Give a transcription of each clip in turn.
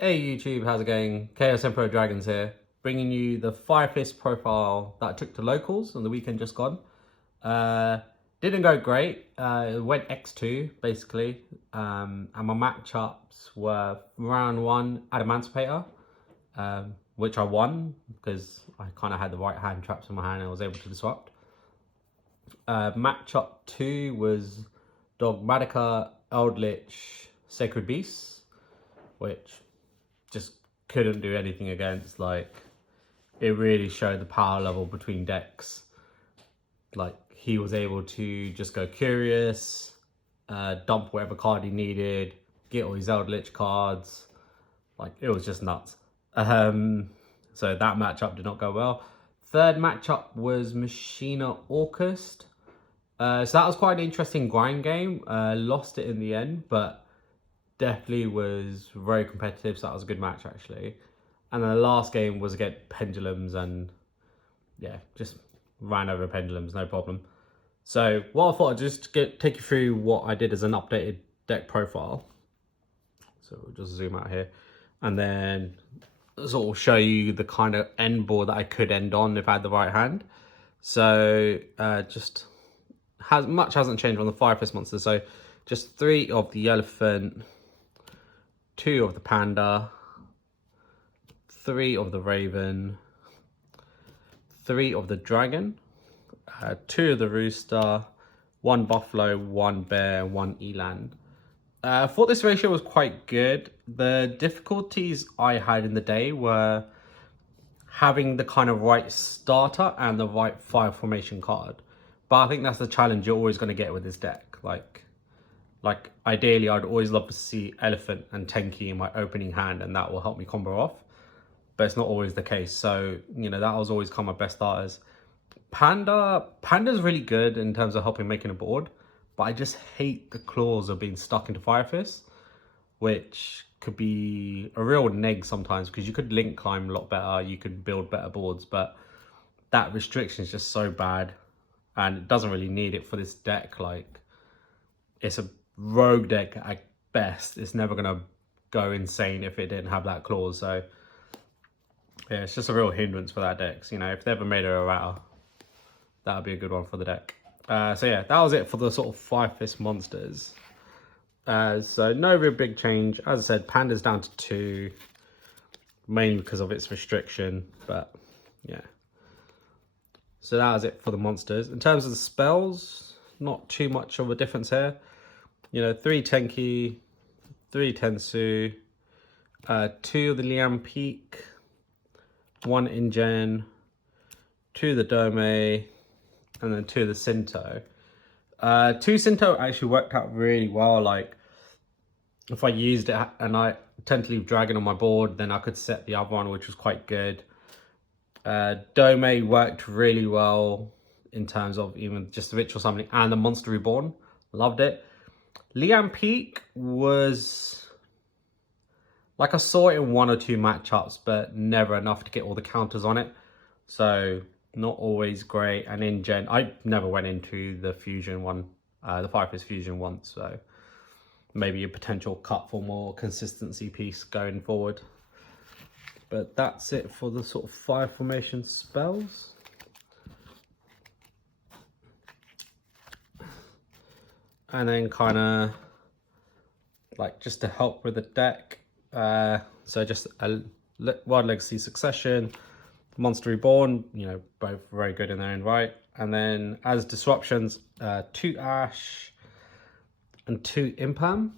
Hey YouTube, how's it going? Chaos Emperor Dragons here, bringing you the 5 list profile that I took to locals on the weekend just gone. Didn't go great. It went X2 basically, and my matchups were round 1 Adamantipator, which I won because I kind of had the right hand traps in my hand and I was able to disrupt. Matchup 2 was Dogmatica, Eldritch, Sacred Beasts, which just couldn't do anything against. Like, it really showed the power level between decks. Like, he was able to just go Curious, dump whatever card he needed, get all his Eldritch cards. Like, it was just nuts. So that matchup did not go well. Third matchup was Machina Orcust. So that was quite an interesting grind game. Lost it in the end, but definitely was very competitive, so that was a good match actually. And then the last game was against Pendulums, and yeah, just ran over Pendulums, no problem. So what I thought I'd just take you through what I did as an updated deck profile. So we'll just zoom out here, and then sort of show you the kind of end board that I could end on if I had the right hand. So just much hasn't changed on the 5 list monsters. So just 3 of the elephant, 2 of the panda, 3 of the raven, 3 of the dragon, 2 of the rooster, 1 buffalo, 1 bear, 1 eland. I thought this ratio was quite good. The difficulties I had in the day were having the kind of right starter and the right 5 formation card. But I think that's the challenge you're always going to get with this deck. Like ideally, I'd always love to see Elephant and Tenki in my opening hand, and that will help me combo off. But it's not always the case. So, you know, that was always kind of my best starters. Panda's really good in terms of helping making a board, but I just hate the clause of being stuck into Fire Fist, which could be a real neg sometimes because you could link climb a lot better, you could build better boards, but that restriction is just so bad, and it doesn't really need it for this deck. Like, it's a rogue deck at best. It's never gonna go insane if it didn't have that clause. So yeah, it's just a real hindrance for that deck. So, you know, if they ever made it a router, that would be a good one for the deck. So yeah, that was it for the sort of 5 list monsters. So no real big change. As I said, Panda's down to 2, mainly because of its restriction, but yeah. So that was it for the monsters. In terms of the spells, not too much of a difference here. You know, 3 Tenki, 3 Tensu, 2 of the Liam Peak, 1 Ingen, 2 of the Dome, and then 2 of the Sinto. 2 Sinto actually worked out really well. Like, if I used it and I tend to leave Dragon on my board, then I could set the other one, which was quite good. Dome worked really well in terms of even just the Ritual Summoning and the Monster Reborn. Loved it. Liam Peak was, like, I saw it in 1 or 2 matchups, but never enough to get all the counters on it. So not always great. And in Gen, I never went into the Fusion one, the 5 list Fusion once. So maybe a potential cut for more consistency piece going forward. But that's it for the sort of 5 formation spells. And then kind of like just to help with the deck. So just a Wild Legacy Succession, Monster Reborn, you know, both very good in their own right. And then as disruptions, 2 Ash and 2 Impam.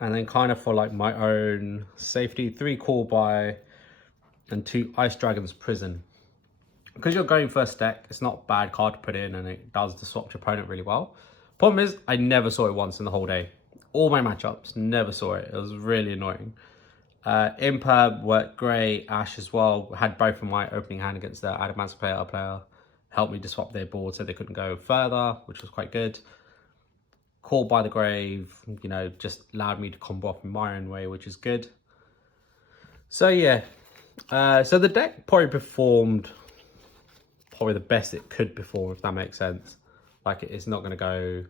And then kind of for like my own safety, 3 Call By and 2 Ice Dragon's Prison. Because you're going first deck, it's not a bad card to put in, and it does disrupt your opponent really well. Problem is, I never saw it once in the whole day. All my matchups, never saw it. It was really annoying. Impab worked great. Ash as well. Had both in my opening hand against the Adamantipator player. Helped me disrupt their board so they couldn't go further, which was quite good. Call By the Grave, you know, just allowed me to combo off in my own way, which is good. So yeah. So the deck probably performed probably the best it could perform, if that makes sense. Like, it's not going to go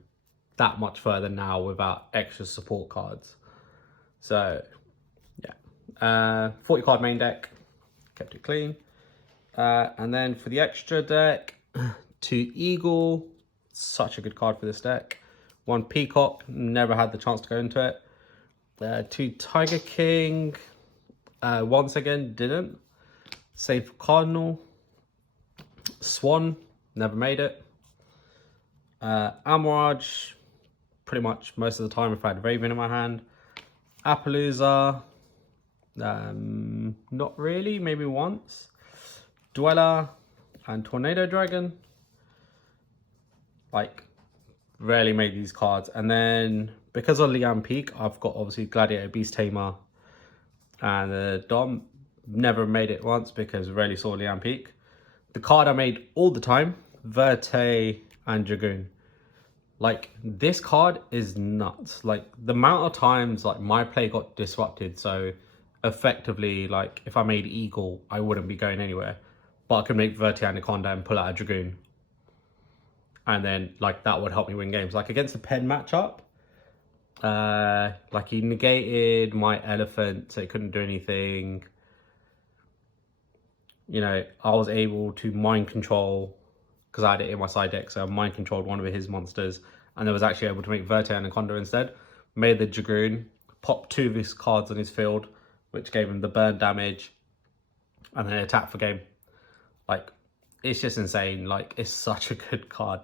that much further now without extra support cards. So Yeah. 40 card main deck, kept it clean. And then for the extra deck, 2 Eagle, such a good card for this deck. 1 Peacock, never had the chance to go into it. 2 Tiger King, once again, didn't. Same for Cardinal. Swan, never made it. Amorage, pretty much most of the time if I had Raven in my hand. Appaloosa, not really, maybe once. Dweller and Tornado Dragon, like, rarely made these cards. And then because of Liam Peak, I've got obviously Gladiator, Beast Tamer, and Dom. Never made it once because rarely saw Liam Peak. The card I made all the time, Verte and Dragoon. Like, this card is nuts. Like, the amount of times like my play got disrupted, so effectively, like, if I made Eagle, I wouldn't be going anywhere. But I could make Verte Anaconda and pull out a Dragoon. And then, like, that would help me win games. Like, against the Pen matchup, like, he negated my Elephant, so it couldn't do anything. You know, I was able to mind control, because I had it in my side deck, so I mind controlled one of his monsters, and I was actually able to make Verte Anaconda instead. Made the Dragoon, popped 2 of his cards on his field, which gave him the burn damage, and then attack for game. Like, it's just insane. Like, it's such a good card.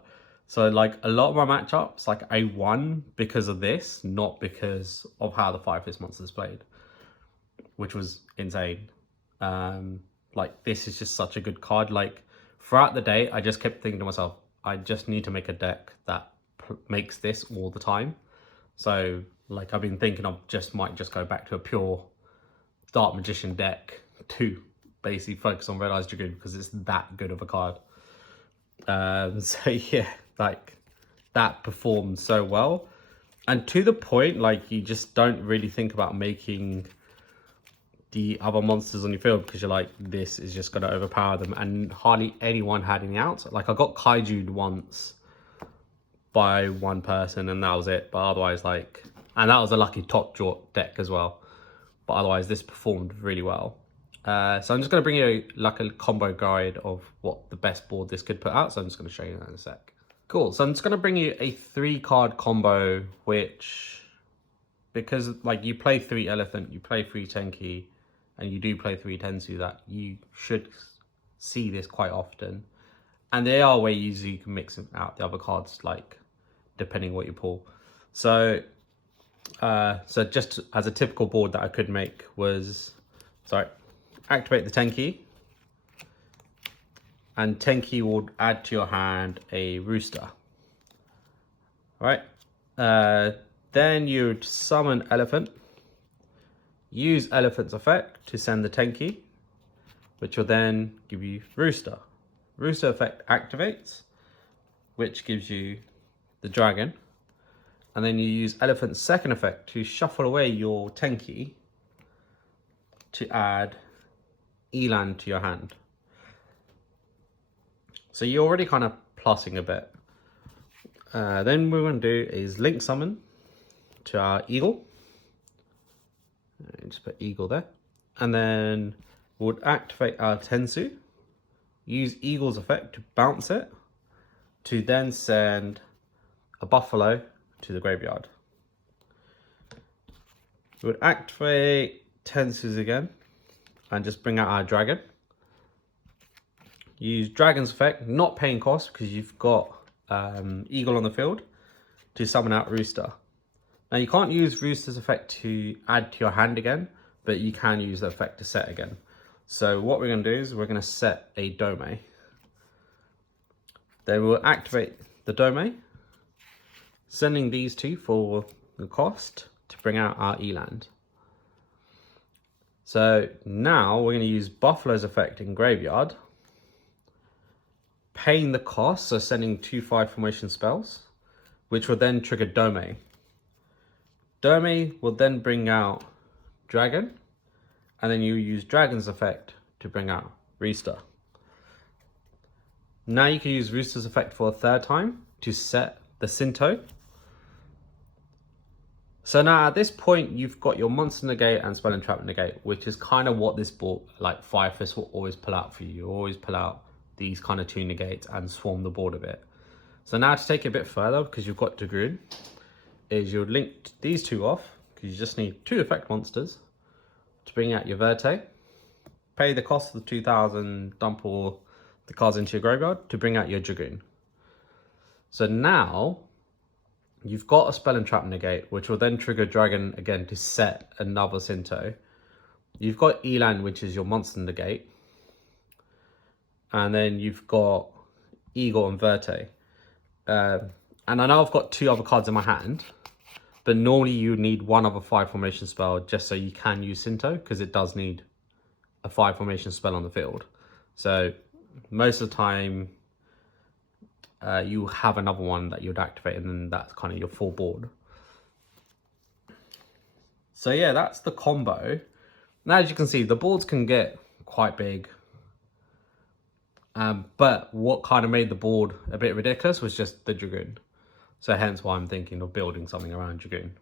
So, like, a lot of my matchups, like, I won because of this, not because of how the 5 Fist monsters played, which was insane. Like, this is just such a good card. Like, throughout the day, I just kept thinking to myself, I just need to make a deck that makes this all the time. So, like, I've been thinking might just go back to a pure Dark Magician deck to basically focus on Red Eyes Dragoon because it's that good of a card. So yeah, like, that performed so well. And to the point, like, you just don't really think about making the other monsters on your field because you're like, this is just going to overpower them, and hardly anyone had any outs. Like, I got Kaiju'd once by one person and that was it, but otherwise, like, and that was a lucky top draw deck as well, but otherwise this performed really well. So I'm just going to bring you like a combo guide of what the best board this could put out, so I'm just going to show you that in a sec. Cool, so I'm just going to bring you a 3-card combo, which, because like you play 3 Elephant, you play 3 Tenki, and you do play 3 Tensu, that you should see this quite often. And there are ways you can mix out the other cards, like, depending what you pull. So, so just as a typical board that I could make was, activate the Tenki. And Tenki will add to your hand a Rooster. All right. Then you'd summon Elephant. Use Elephant's effect to send the Tenki, which will then give you Rooster. Rooster effect activates, which gives you the Dragon. And then you use Elephant's second effect to shuffle away your Tenki to add Eland to your hand. So you're already kind of plussing a bit. Then what we're going to do is link summon to our Eagle. Just put Eagle there. And then we'll activate our Tensu. Use Eagle's effect to bounce it, to then send a Buffalo to the graveyard. We would activate Tensus again and just bring out our Dragon. Use Dragon's effect, not paying cost because you've got Eagle on the field, to summon out Rooster. Now you can't use Rooster's effect to add to your hand again, but you can use the effect to set again. So what we're going to do is we're going to set a Dome. Then we'll activate the Dome, sending these 2 for the cost to bring out our Eland. So now we're going to use Buffalo's effect in graveyard, paying the cost, so sending 2 5 formation spells, which will then trigger Dome. Dome will then bring out Dragon, and then you use Dragon's effect to bring out Rooster. Now you can use Rooster's effect for a 3rd time to set the Sinto. So now at this point, you've got your monster negate and spell entrapment negate, which is kind of what this board, like Fire Fist, will always pull out for you. You always pull out these kind of 2 negates and swarm the board a bit. So now to take it a bit further, because you've got Dragoon, is you'll link these 2 off, because you just need 2 effect monsters to bring out your Verte. Pay the cost of the 2,000, dump all the cards into your graveyard to bring out your Dragoon. So now you've got a spell entrap negate, which will then trigger Dragon again to set another Sinto. You've got Elan, which is your monster negate. And then you've got Eagle and Verte. And I know I've got 2 other cards in my hand, but normally you need 1 other 5 formation spell just so you can use Sinto, because it does need a 5 formation spell on the field. So most of the time, you have another one that you'd activate, and then that's kind of your full board. So yeah, that's the combo. Now, as you can see, the boards can get quite big. But what kind of made the board a bit ridiculous was just the Dragoon. So hence why I'm thinking of building something around Dragoon.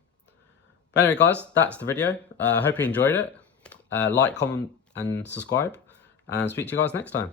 But anyway, guys, that's the video. I hope you enjoyed it. Like, comment, and subscribe. And speak to you guys next time.